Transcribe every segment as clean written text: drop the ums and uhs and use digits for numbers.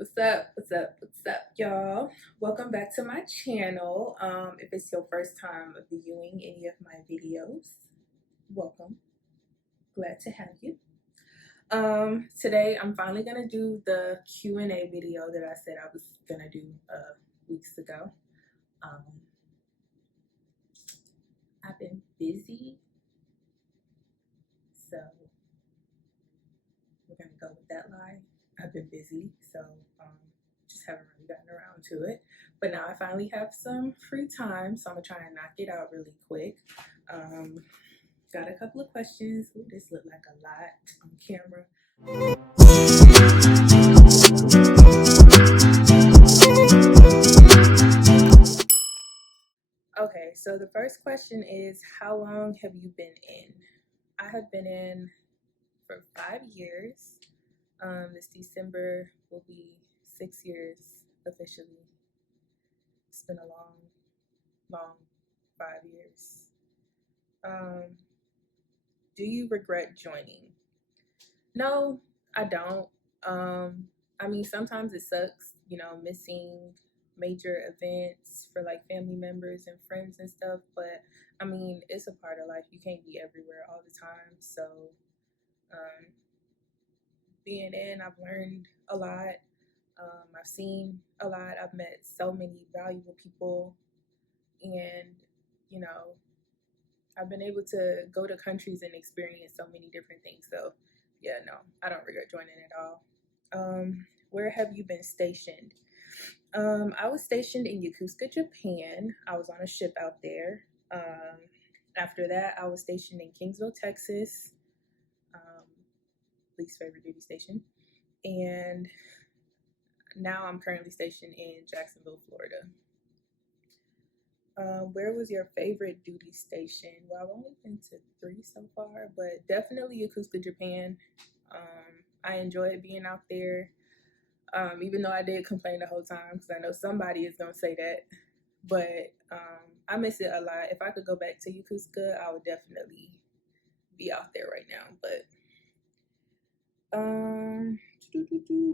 What's up? What's up? What's up, y'all? Welcome back to my channel. If it's your first time viewing any of my videos, welcome. Glad to have you. Today I'm finally gonna do the Q&A video that I said I was gonna do weeks ago. I've been busy, so we're gonna go with that lie. I've been busy, so just haven't really gotten around to it. But now I finally have some free time, so I'm gonna try and knock it out really quick. Got a couple of questions. Ooh, this looked like a lot on camera. Okay, so the first question is, how long have you been in? I have been in for 5 years. This December will be 6 years officially. It's been a long 5 years. Do you regret joining? No, I don't. I mean, sometimes it sucks, missing major events for like family members and friends and stuff, but I mean, it's a part of life. You can't be everywhere all the time. So being in, I've learned a lot. I've seen a lot. I've met so many valuable people, and I've been able to go to countries and experience so many different things. So yeah, no, I don't regret joining at all. Where have you been stationed? I was stationed in Yokosuka, Japan. I was on a ship out there. After that, I was stationed in Kingsville, Texas, least favorite duty station. And now I'm currently stationed in Jacksonville, Florida. Where was your favorite duty station? Well, I've only been to 3 so far, but definitely Yokosuka, Japan. I enjoyed being out there, even though I did complain the whole time, because I know somebody is going to say that. But I miss it a lot. If I could go back to Yokosuka, I would definitely be out there right now. But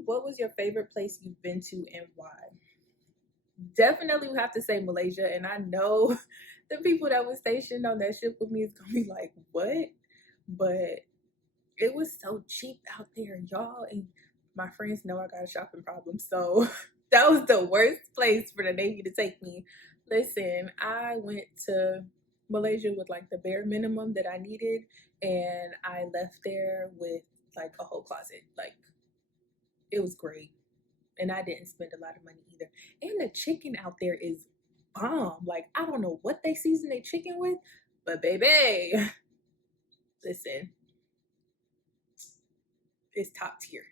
what was your favorite place you've been to and why? Definitely would have to say Malaysia, and I know the people that were stationed on that ship with me is gonna be like, what? But it was so cheap out there, y'all, and my friends know I got a shopping problem, so that was the worst place for the Navy to take me. Listen, I went to Malaysia with like the bare minimum that I needed, and I left there with like a whole closet. Like, it was great. And I didn't spend a lot of money either. And the chicken out there is bomb. Like, I don't know what they season their chicken with, but baby, listen, it's top tier.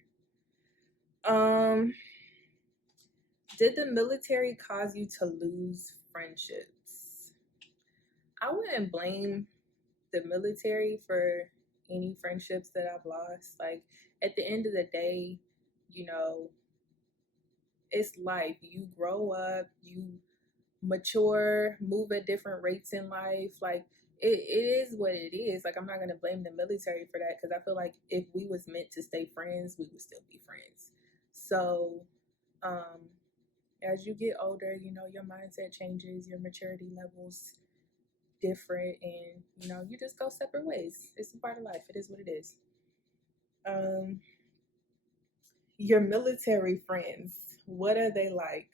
Did the military cause you to lose friendships? I wouldn't blame the military for any friendships that I've lost. Like, at the end of the day, it's life. You grow up, you mature, move at different rates in life. Like, it is what it is. Like, I'm not going to blame the military for that, because I feel like if we was meant to stay friends, we would still be friends. So as you get older, your mindset changes, your maturity levels different, and you just go separate ways. It's a part of life. It is what it is. Your military friends, what are they like?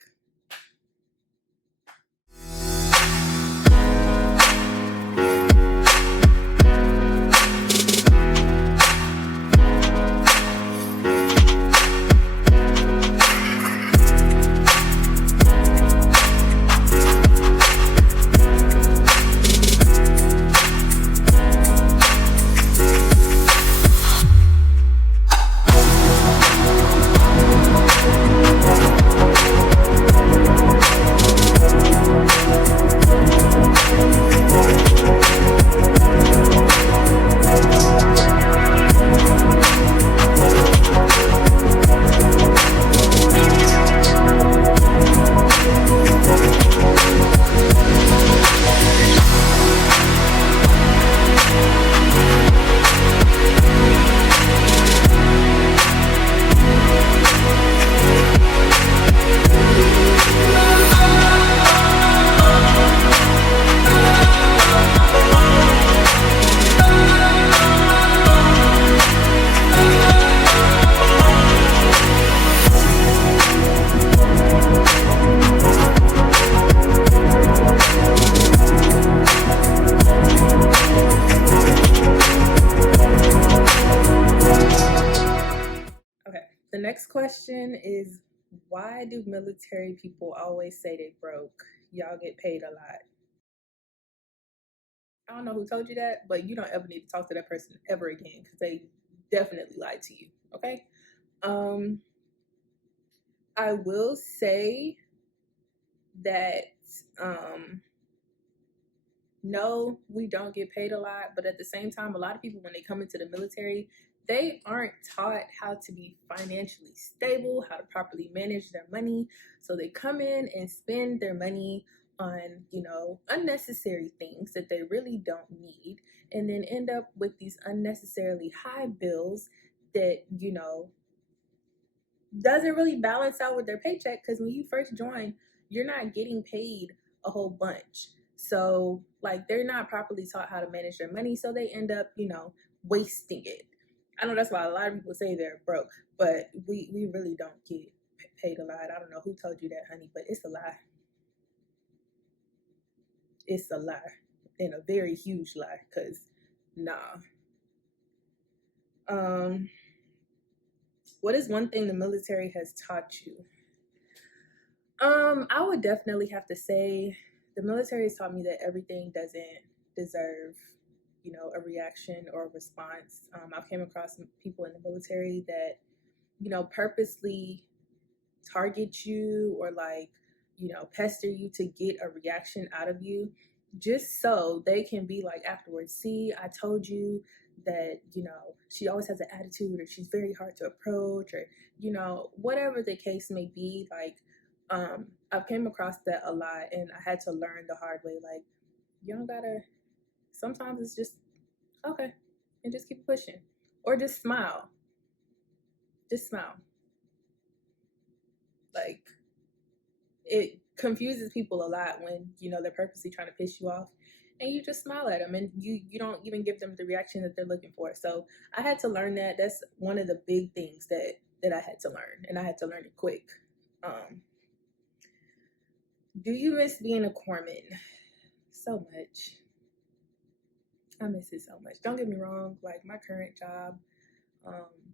question is, why do military people always say they broke? Y'all get paid a lot. I don't know who told you that, but you don't ever need to talk to that person ever again because they definitely lied to you. Okay. Um, I will say that um no, we don't get paid a lot, but at the same time, a lot of people, when they come into the military, they aren't taught how to be financially stable, how to properly manage their money. So they come in and spend their money on, unnecessary things that they really don't need, and then end up with these unnecessarily high bills that, doesn't really balance out with their paycheck because when you first join, you're not getting paid a whole bunch. So, like, they're not properly taught how to manage their money. So they end up, wasting it. I know that's why a lot of people say they're broke, but we really don't get paid a lot. I don't know who told you that, honey, but it's a lie. It's a lie, and a very huge lie, because nah. What is one thing the military has taught you? I would definitely have to say the military has taught me that everything doesn't deserve, a reaction or a response. I've came across some people in the military that, purposely target you or like, pester you to get a reaction out of you just so they can be like afterwards, see, I told you that, she always has an attitude or she's very hard to approach or, whatever the case may be. Like, I've came across that a lot and I had to learn the hard way. Like, you don't gotta, sometimes it's just, okay, and just keep pushing. Or just smile. Just smile. Like, it confuses people a lot when, they're purposely trying to piss you off and you just smile at them and you don't even give them the reaction that they're looking for. So I had to learn that. That's one of the big things that I had to learn, and I had to learn it quick. Do you miss being a corpsman? So much. I miss it so much. Don't get me wrong, like my current job,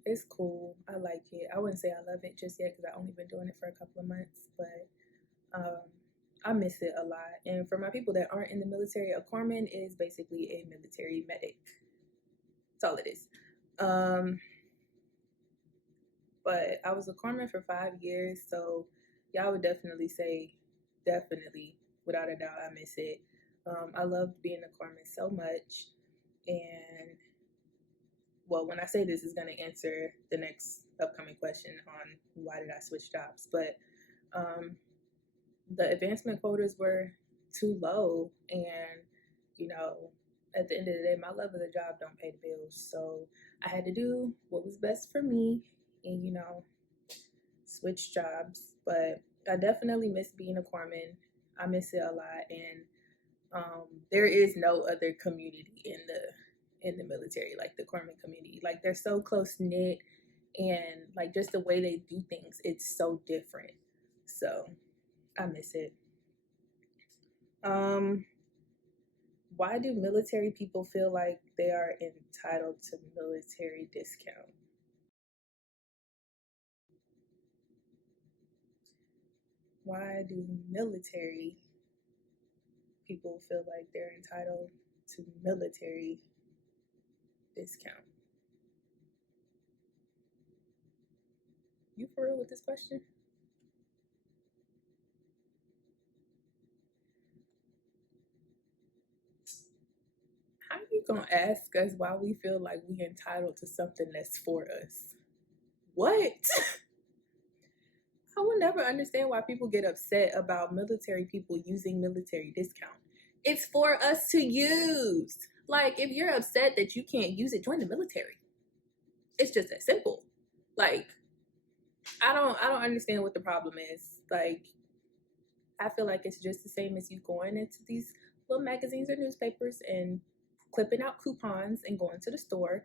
it's cool. I like it. I wouldn't say I love it just yet because I've only been doing it for a couple of months, but I miss it a lot. And for my people that aren't in the military, a corpsman is basically a military medic. That's all it is. But I was a corpsman for 5 years, so y'all would definitely say, definitely, without a doubt, I miss it. I loved being a corpsman so much. And, well, when I say this, is going to answer the next upcoming question on why did I switch jobs. But the advancement quotas were too low, and at the end of the day, my love of the job don't pay the bills, so I had to do what was best for me and switch jobs. But I definitely miss being a corpsman. I miss it a lot, and there is no other community in the military like the corpsman community. Like, they're so close knit, and like just the way they do things, it's so different. So I miss it. Why do military people feel like they are entitled to military discount? Why do military people feel like they're entitled to military discount? You for real with this question? How you gonna ask us why we feel like we entitled to something that's for us? What? I will never understand why people get upset about military people using military discount. It's for us to use. Like, if you're upset that you can't use it, join the military. It's just that simple. Like, I don't understand what the problem is. Like, I feel like it's just the same as you going into these little magazines or newspapers and clipping out coupons and going to the store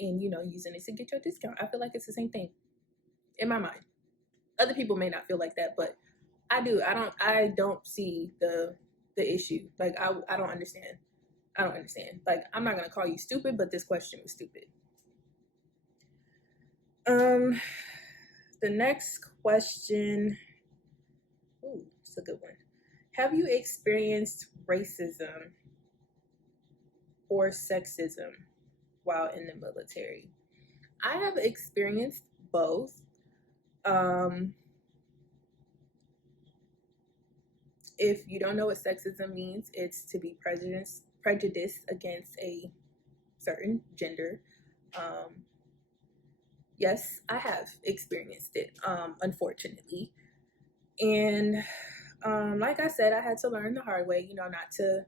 and using it to get your discount. I feel like it's the same thing in my mind. Other people may not feel like that, but I do. I don't see the issue. Like, I don't understand. I don't understand. Like, I'm not gonna call you stupid, but this question was stupid. Um The next question, ooh, it's a good one. Have you experienced racism or sexism while in the military? I have experienced both. Um, if you don't know what sexism means, it's to be prejudiced against a certain gender. Um, yes, I have experienced it, unfortunately. And like I said, I had to learn the hard way, not to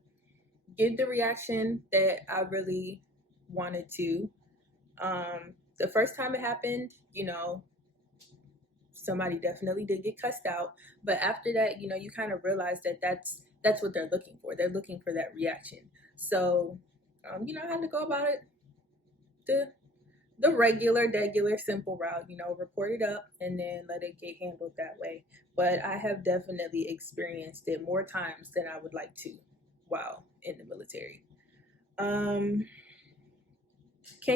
get the reaction that I really wanted to. The first time it happened, somebody definitely did get cussed out. But after that, you kind of realize that that's what they're looking for. They're looking for that reaction. So, I had to go about it the regular, simple route. Report it up and then let it get handled that way. But I have definitely experienced it more times than I would like to while in the military. Can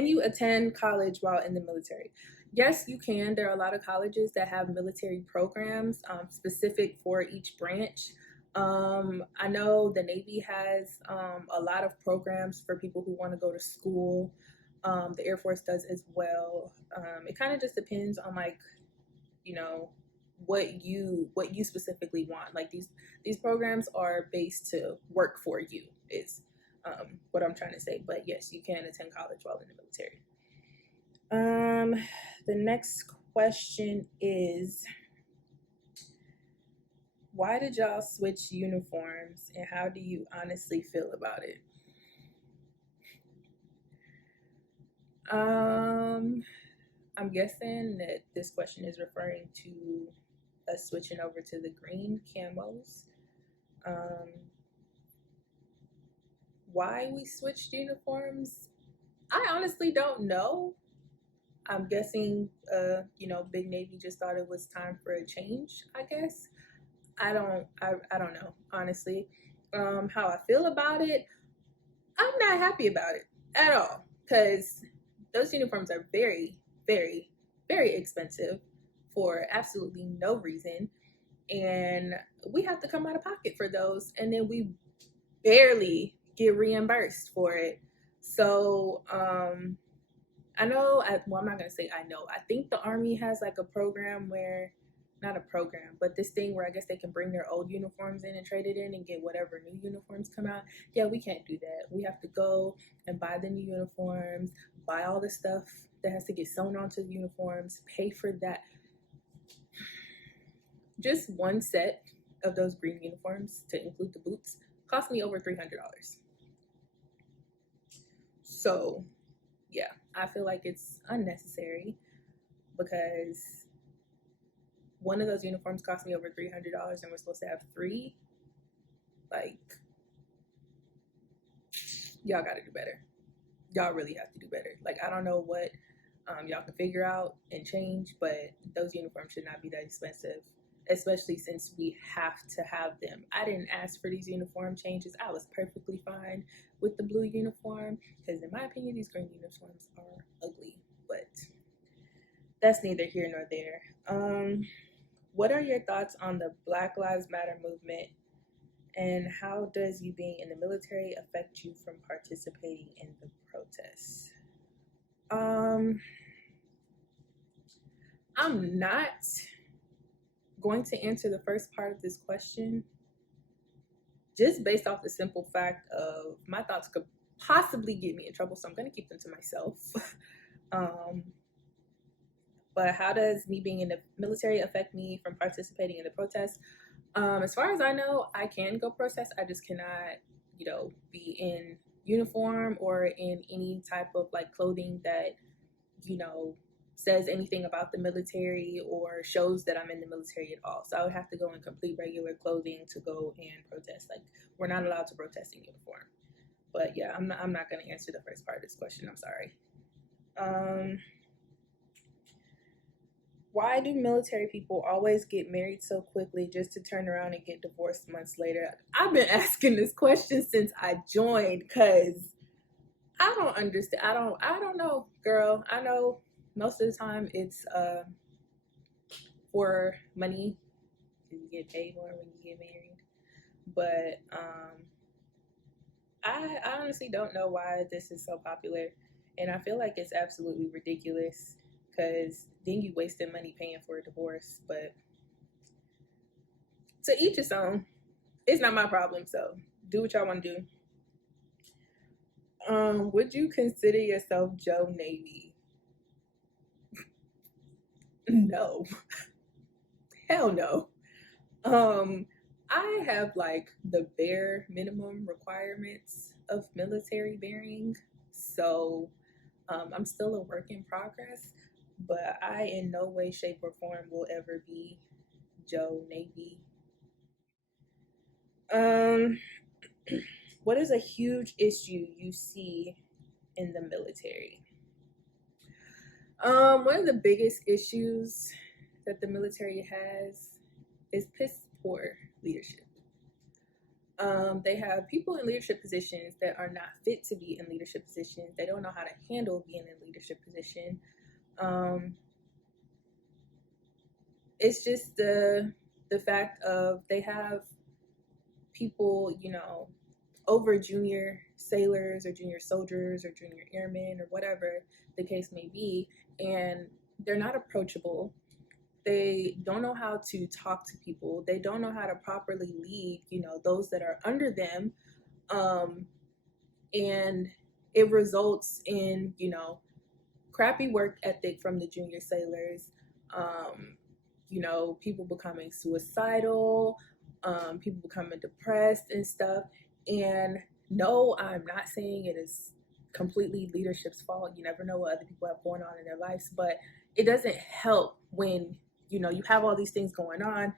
you attend college while in the military? Yes, you can. There are a lot of colleges that have military programs specific for each branch. I know the Navy has a lot of programs for people who want to go to school. The Air Force does as well. It kind of just depends on you know, what you specifically want. Like these programs are based to work for you. Is what I'm trying to say. But yes, you can attend college while in the military. The next question is, why did y'all switch uniforms and how do you honestly feel about it? I'm guessing that this question is referring to us switching over to the green camos. Why we switched uniforms, I honestly don't know. I'm guessing, Big Navy just thought it was time for a change. I guess I don't know honestly. How I feel about it, I'm not happy about it at all because those uniforms are very, very, very expensive for absolutely no reason, and we have to come out of pocket for those, and then we barely get reimbursed for it. So I know, well, I'm not going to say I know. I think the Army has like a program where, not a program, but this thing where I guess they can bring their old uniforms in and trade it in and get whatever new uniforms come out. Yeah, we can't do that. We have to go and buy the new uniforms, buy all the stuff that has to get sewn onto the uniforms, pay for that. Just one set of those green uniforms, to include the boots, cost me over $300. So, yeah, I feel like it's unnecessary because one of those uniforms cost me over $300 and we're supposed to have three. Like, y'all got to do better. Y'all really have to do better. Like, I don't know what y'all can figure out and change, but those uniforms should not be that expensive, especially since we have to have them. I didn't ask for these uniform changes. I was perfectly fine with the blue uniform because, in my opinion, these green uniforms are ugly. But that's neither here nor there. What are your thoughts on the Black Lives Matter movement, and how does you being in the military affect you from participating in the protests? I'm not going to answer the first part of this question just based off the simple fact of my thoughts could possibly get me in trouble, so I'm going to keep them to myself. But how does me being in the military affect me from participating in the protests? As far as I know, I can go protest. I just cannot, be in uniform or in any type of like clothing that, says anything about the military or shows that I'm in the military at all. So I would have to go in complete regular clothing to go and protest. Like, we're not allowed to protest in uniform. But yeah, I'm not going to answer the first part of this question. I'm sorry. Why do military people always get married so quickly just to turn around and get divorced months later? I've been asking this question since I joined because I don't understand. I don't know, girl. I know most of the time it's for money, because you get paid more when you get married. But I honestly don't know why this is so popular, and I feel like it's absolutely ridiculous. Because then you wasting money paying for a divorce. But to each his own. It's not my problem, so do what y'all want to do. Would you consider yourself Joe Navy? No. Hell no. I have like the bare minimum requirements of military bearing, so I'm still a work in progress, but I in no way, shape, or form will ever be Joe Navy. Um, what is a huge issue you see in the military? One of the biggest issues that the military has is piss poor leadership. They have people in leadership positions that are not fit to be in leadership positions. They don't know how to handle being in leadership position. It's just the fact of they have people, over junior sailors or junior soldiers or junior airmen or whatever the case may be, and they're not approachable. They don't know how to talk to people. They don't know how to properly lead, those that are under them. And it results in, crappy work ethic from the junior sailors, people becoming suicidal, people becoming depressed and stuff. And no, I'm not saying it is completely leadership's fault. You never know what other people have going on in their lives, but it doesn't help when you have all these things going on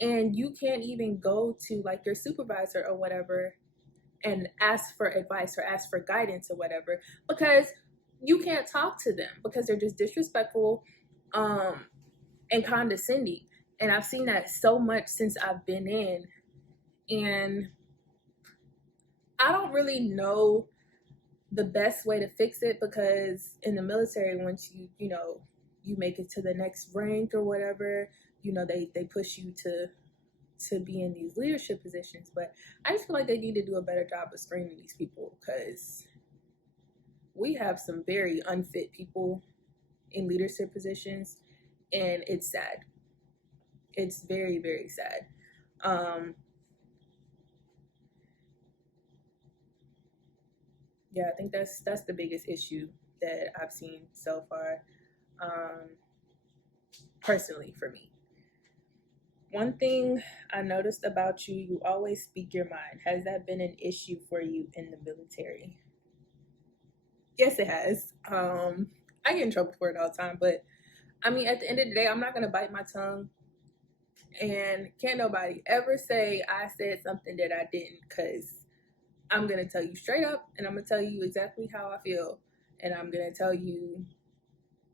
and you can't even go to like your supervisor or whatever and ask for advice or ask for guidance or whatever, because you can't talk to them because they're just disrespectful and condescending. And I've seen that so much since I've been in, and I don't really know the best way to fix it, because in the military, once you make it to the next rank or whatever, they push you to be in these leadership positions. But I just feel like they need to do a better job of screening these people, because we have some very unfit people in leadership positions, and it's sad. It's very, very sad. Yeah, I think that's the biggest issue that I've seen so far, personally for me. One thing I noticed about you, you always speak your mind. Has that been an issue for you in the military? Yes, it has. I get in trouble for it all the time, but I mean, at the end of the day, I'm not gonna bite my tongue, and can't nobody ever say I said something that I didn't, because I'm gonna tell you straight up, and I'm gonna tell you exactly how I feel, and I'm gonna tell you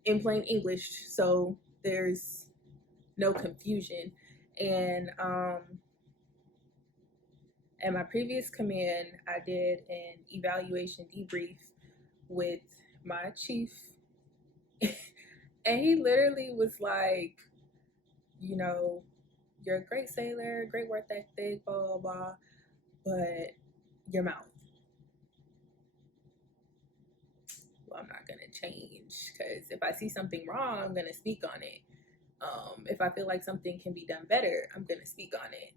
in plain English, so there's no confusion. And at my previous command, I did an evaluation debrief with my chief, and he literally was like, you're a great sailor, great work ethic, blah blah blah, but your mouth. Well, I'm not gonna change, because if I see something wrong, I'm gonna speak on it. If I feel like something can be done better, I'm gonna speak on it.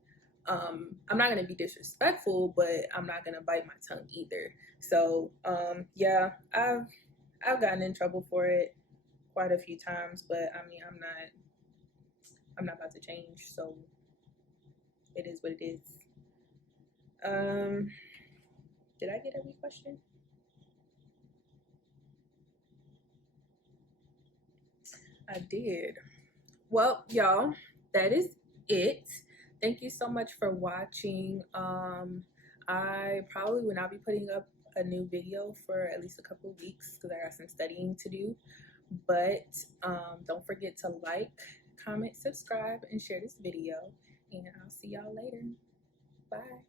I'm not gonna be disrespectful, but I'm not gonna bite my tongue either. So yeah, I've gotten in trouble for it quite a few times, but I mean, I'm not about to change, so it is what it is. Did I get every question? I did. Well, y'all, that is it. Thank you so much for watching. I probably will not be putting up a new video for at least a couple of weeks, because I got some studying to do. But don't forget to like, comment, subscribe, and share this video. And I'll see y'all later. Bye.